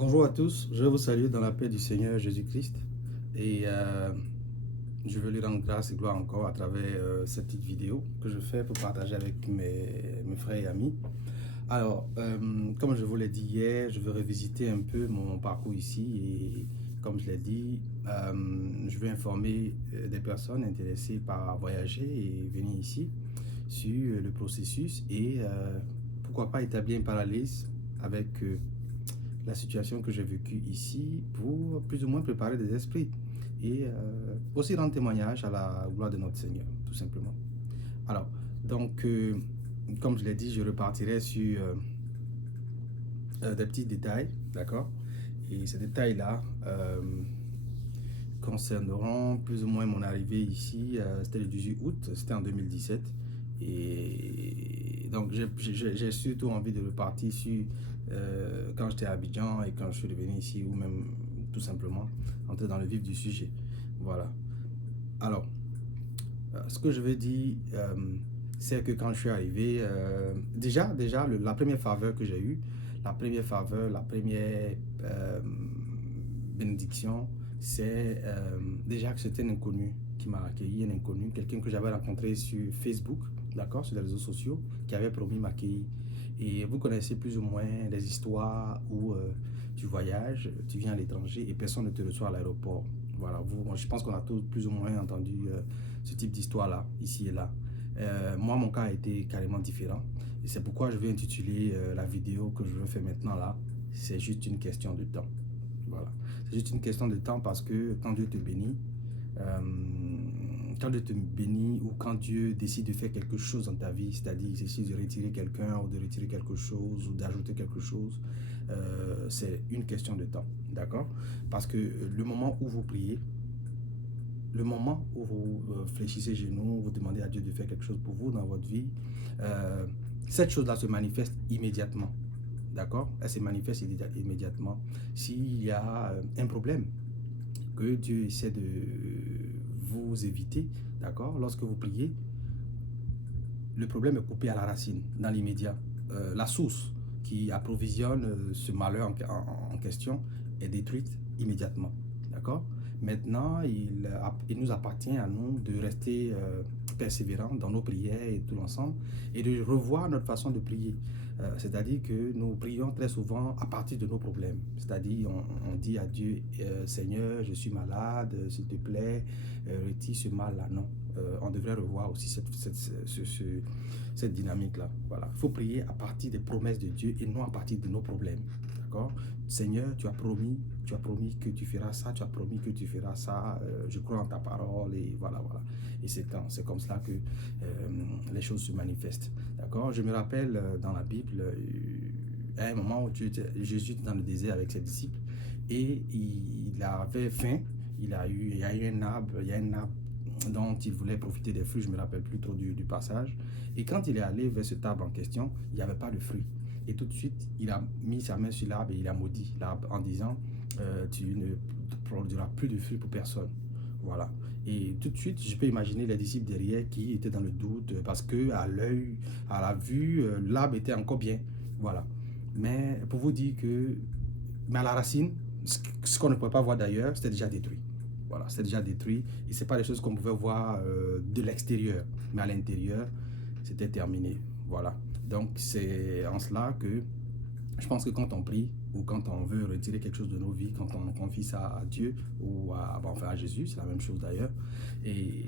Bonjour à tous, je vous salue dans la paix du Seigneur Jésus-Christ et je veux lui rendre grâce et gloire encore à travers cette petite vidéo que je fais pour partager avec mes frères et amis. Alors, comme je vous l'ai dit hier, je veux revisiter un peu mon parcours ici et comme je l'ai dit, je veux informer des personnes intéressées par voyager et venir ici sur le processus et pourquoi pas établir un parallèle avec la situation que j'ai vécue ici pour plus ou moins préparer des esprits et aussi rendre témoignage à la gloire de notre Seigneur, tout simplement. Alors, donc, comme je l'ai dit, je repartirai sur des petits détails, d'accord? Et ces détails-là concerneront plus ou moins mon arrivée ici, c'était le 18 août, c'était en 2017. Et donc, j'ai surtout envie de repartir sur quand j'étais à Abidjan et quand je suis revenu ici, ou même tout simplement entrer dans le vif du sujet. Voilà. Alors, ce que je veux dire, c'est que quand je suis arrivé, déjà la première faveur que j'ai eue, la première faveur, la première bénédiction, c'est déjà que c'était un inconnu qui m'a accueilli, un inconnu, quelqu'un que j'avais rencontré sur Facebook, d'accord, sur les réseaux sociaux, qui avait promis m'accueillir. Et vous connaissez plus ou moins les histoires où tu voyages, tu viens à l'étranger et personne ne te reçoit à l'aéroport. Voilà, je pense qu'on a tous plus ou moins entendu ce type d'histoire-là, ici et là. Moi, mon cas a été carrément différent. Et c'est pourquoi je vais intituler la vidéo que je veux faire maintenant là. C'est juste une question de temps. Voilà. C'est juste une question de temps parce que quand Dieu te bénit, euh, ou quand Dieu décide de faire quelque chose dans ta vie, c'est-à-dire il décide de retirer quelqu'un ou de retirer quelque chose ou d'ajouter quelque chose, c'est une question de temps. D'accord? Parce que le moment où vous priez, le moment où vous fléchissez genoux, vous demandez à Dieu de faire quelque chose pour vous dans votre vie, euh, cette chose-là se manifeste immédiatement. D'accord? Elle se manifeste immédiatement. S'il y a un problème que Dieu essaie de vous éviter, d'accord? Lorsque vous priez, le problème est coupé à la racine, dans l'immédiat. La source qui approvisionne ce malheur en question est détruite immédiatement. D'accord? Maintenant, il nous appartient à nous de rester persévérants dans nos prières et tout l'ensemble et de revoir notre façon de prier. C'est-à-dire que nous prions très souvent à partir de nos problèmes. C'est-à-dire, on dit à Dieu, Seigneur, je suis malade, s'il te plaît, retire ce mal-là. Non. On devrait revoir aussi cette dynamique-là. Voilà. Il faut prier à partir des promesses de Dieu et non à partir de nos problèmes. D'accord? Seigneur, tu as promis que tu feras ça, tu as promis que tu feras ça, je crois en ta parole et voilà, voilà. Et c'est comme cela que les choses se manifestent. D'accord? Je me rappelle dans la Bible, à un moment où Jésus était dans le désert avec ses disciples et il avait faim, il y a eu un arbre, dont il voulait profiter des fruits, je ne me rappelle plus trop du passage. Et quand il est allé vers cet arbre en question, il n'y avait pas de fruits. Et tout de suite, il a mis sa main sur l'arbre et il a maudit l'arbre en disant tu ne produiras plus de fruits pour personne. Voilà. Et tout de suite, je peux imaginer les disciples derrière qui étaient dans le doute parce que à l'œil, à la vue, l'arbre était encore bien. Voilà. Mais pour vous dire que, mais à la racine, ce qu'on ne pouvait pas voir d'ailleurs, c'était déjà détruit. Voilà, c'est déjà détruit. Et ce n'est pas des choses qu'on pouvait voir de l'extérieur. Mais à l'intérieur, c'était terminé. Voilà. Donc, c'est en cela que je pense que quand on prie ou quand on veut retirer quelque chose de nos vies, quand on confie ça à Dieu ou à Jésus, c'est la même chose d'ailleurs. Et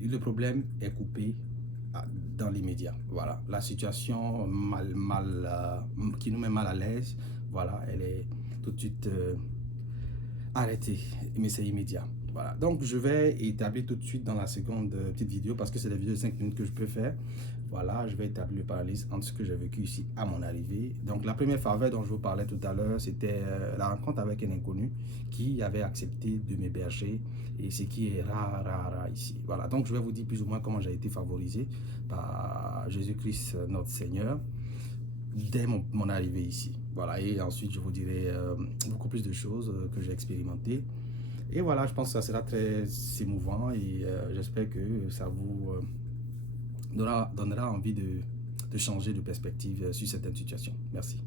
le problème est coupé dans l'immédiat. Voilà. La situation qui nous met mal à l'aise, voilà, elle est tout de suite arrêtez, mais c'est immédiat. Voilà. Donc, je vais établir tout de suite dans la seconde petite vidéo parce que c'est des vidéos de 5 minutes que je peux faire. Voilà, je vais établir le parallèle entre ce que j'ai vécu ici à mon arrivée. Donc, la première faveur dont je vous parlais tout à l'heure, c'était la rencontre avec un inconnu qui avait accepté de m'héberger et ce qui est rare ici. Voilà, donc je vais vous dire plus ou moins comment j'ai été favorisé par Jésus-Christ, notre Seigneur, dès mon arrivée ici. Voilà, et ensuite je vous dirai beaucoup plus de choses que j'ai expérimentées. Et voilà, je pense que ça sera très émouvant et j'espère que ça vous donnera envie de changer de perspective sur certaines situations. Merci.